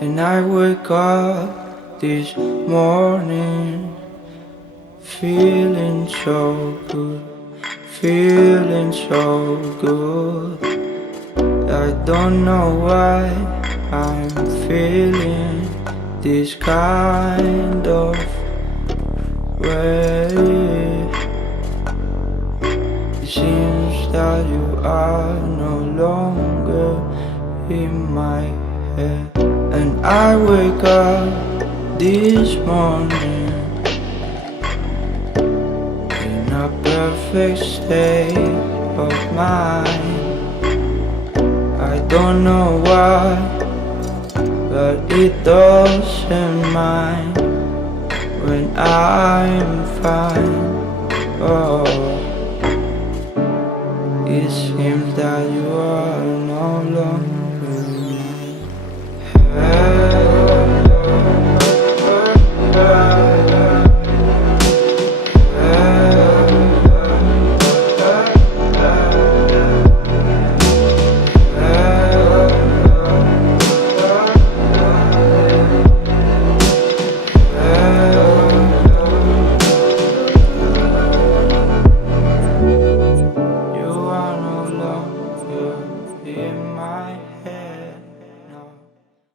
And I wake up this morning feeling so good, feeling so good. I don't know why I'm feeling this kind of way. It seems that you are no longer in my head. And I wake up this morning in a perfect state of mind. I don't know why, but it doesn't mind when I'm fine. Oh, it seems that you are no longer